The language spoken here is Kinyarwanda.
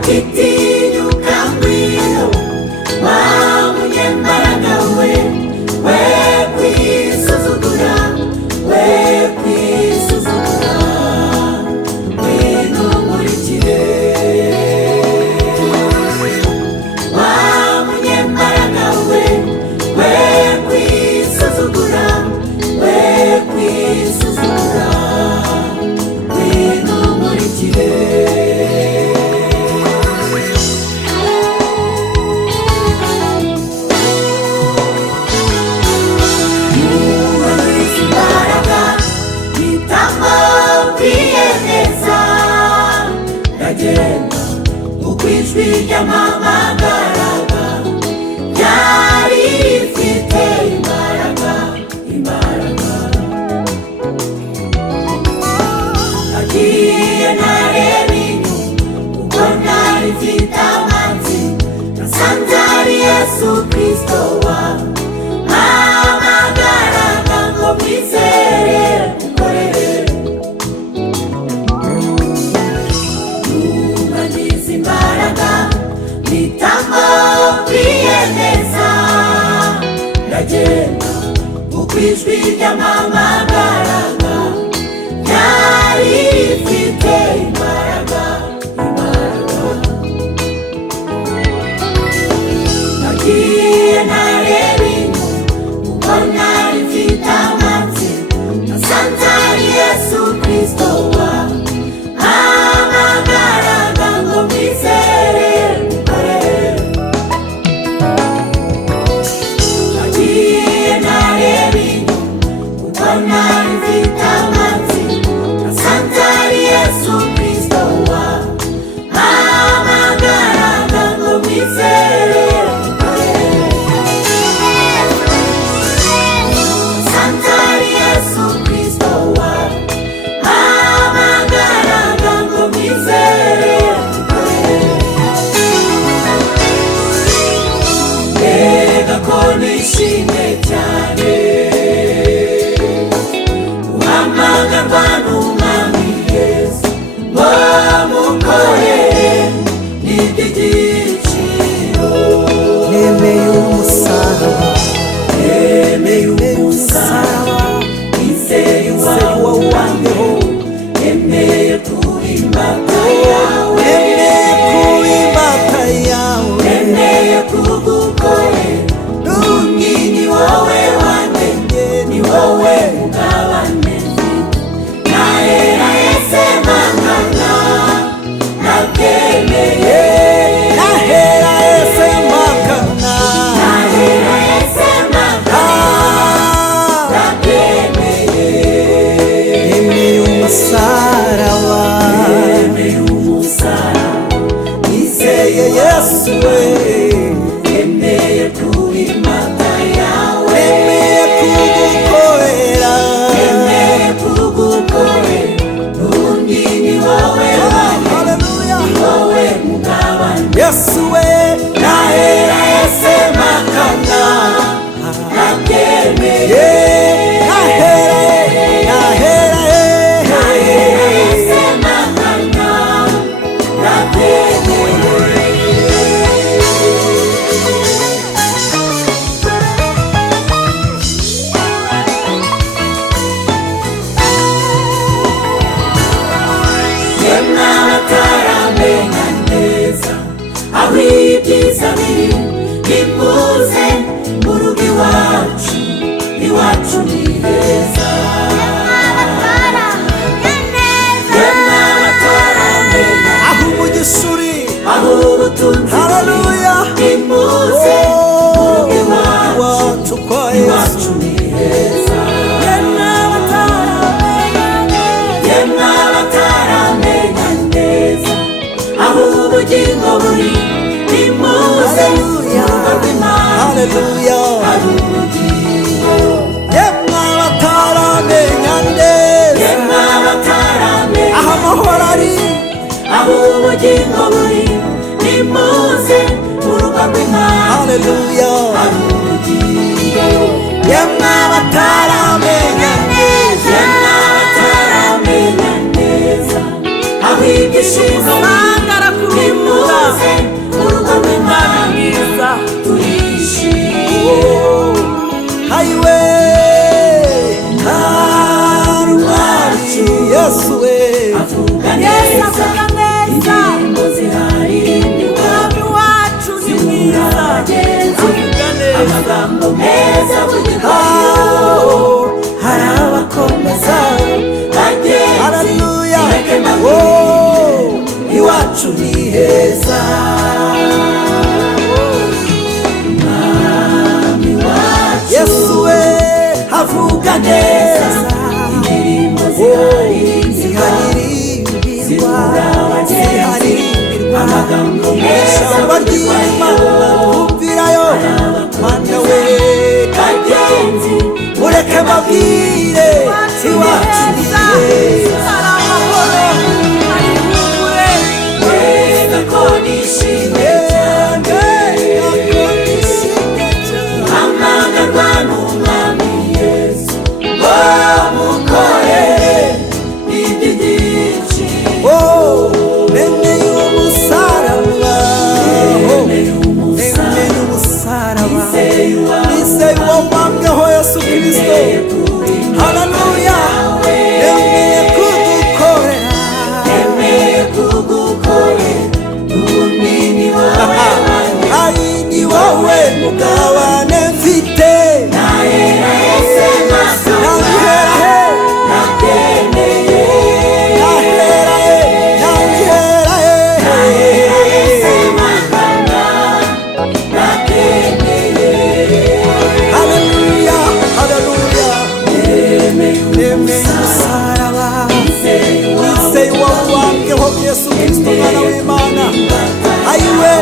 atitinyuka ngwino wa munyembaraga we kwisuzugura ngwino nkurikire wa munyembaraga we kwisuzugura ngwino nkurikire. Ijwi ry'amamagaraga ryari rifite imbaraga nagiye nareba inyuma kuko nari mfite amazi nasanze ari Yesu Kristo wampamagaraga ngo mwizere mukorere. Mpitamo kwiyemeza ndagenda kuko ijwi ry'amamagaraga ryari rifite imbaraga nagiye nareba inyuma kuko nari mfite amazi nasanze ari Yesu Kristo wampamagaraga ngo mwizere. Nari mfite amazi nasanze ari Yesu Kristo wampamagaraga ngo mwizere nasanze ari Yesu Kristo wampamagaraga ngo mwizere. Mbega ko nishimye cyane guhamagarwa n'Umwami Yesu ngo mukorere n'iby'igiciro. Nemeye umusaraba nizeye uwawambeho nemeye kuba imbata yawe nemeye kugukorera n'undi ni wowe wanjye ni wowe mugabane nimuze mu rugo iwacu ni heza. Aho umugisha uri, aho ubutunzi buri, nimuze mu rugo iwacu ni heza. Yemwe abataramenya neza aho ubugingo buri, nimuze mu rugo rw'Imana hari ubugingo. Yemwe abataramenya neza, yemwe abataramenya aho amahoro ari, aho ubugingo buri, nimuze mu rugo rw'Imana hari ubugingo. yemwe abataramenya neza, yemwe abataramenya neza aho ibyishimo biri, nimuze ayiwe ntarwacu Yesu we avuga Yesu neza avuga neza indirimbo ziharimbirwa umwami wacu ni mwiza avuga neza amagambo meza avugirwa hari abakomeza haleluya iwacu ni heza Yesu we avuga neza indirimbo ziharimbirwa amagambo meza ijambo ry'Imana twumvirayo Mana we bagenzi mureke mbabwire iwacu ni heza hari amahoro hari ihumure wega ko nishimye hamagarwa n'umwami Yesu ngo mukorere iby'igiciro nemeye umusaraba nemeye umusaraba nizeye uwo wambweho Yesu Kristo haleluya nemeye kugukorera nemeye kugukorera ubundi ni wowe ari ni wowe mugabane mfite nahera ese masaba nahera he natemeye nahera he nahera he ese makana natemeye haleluya haleluya nemeye nemeye umusaraba nizeye wise wawambweho Yesu Kristo mwana w'Imana ayiwe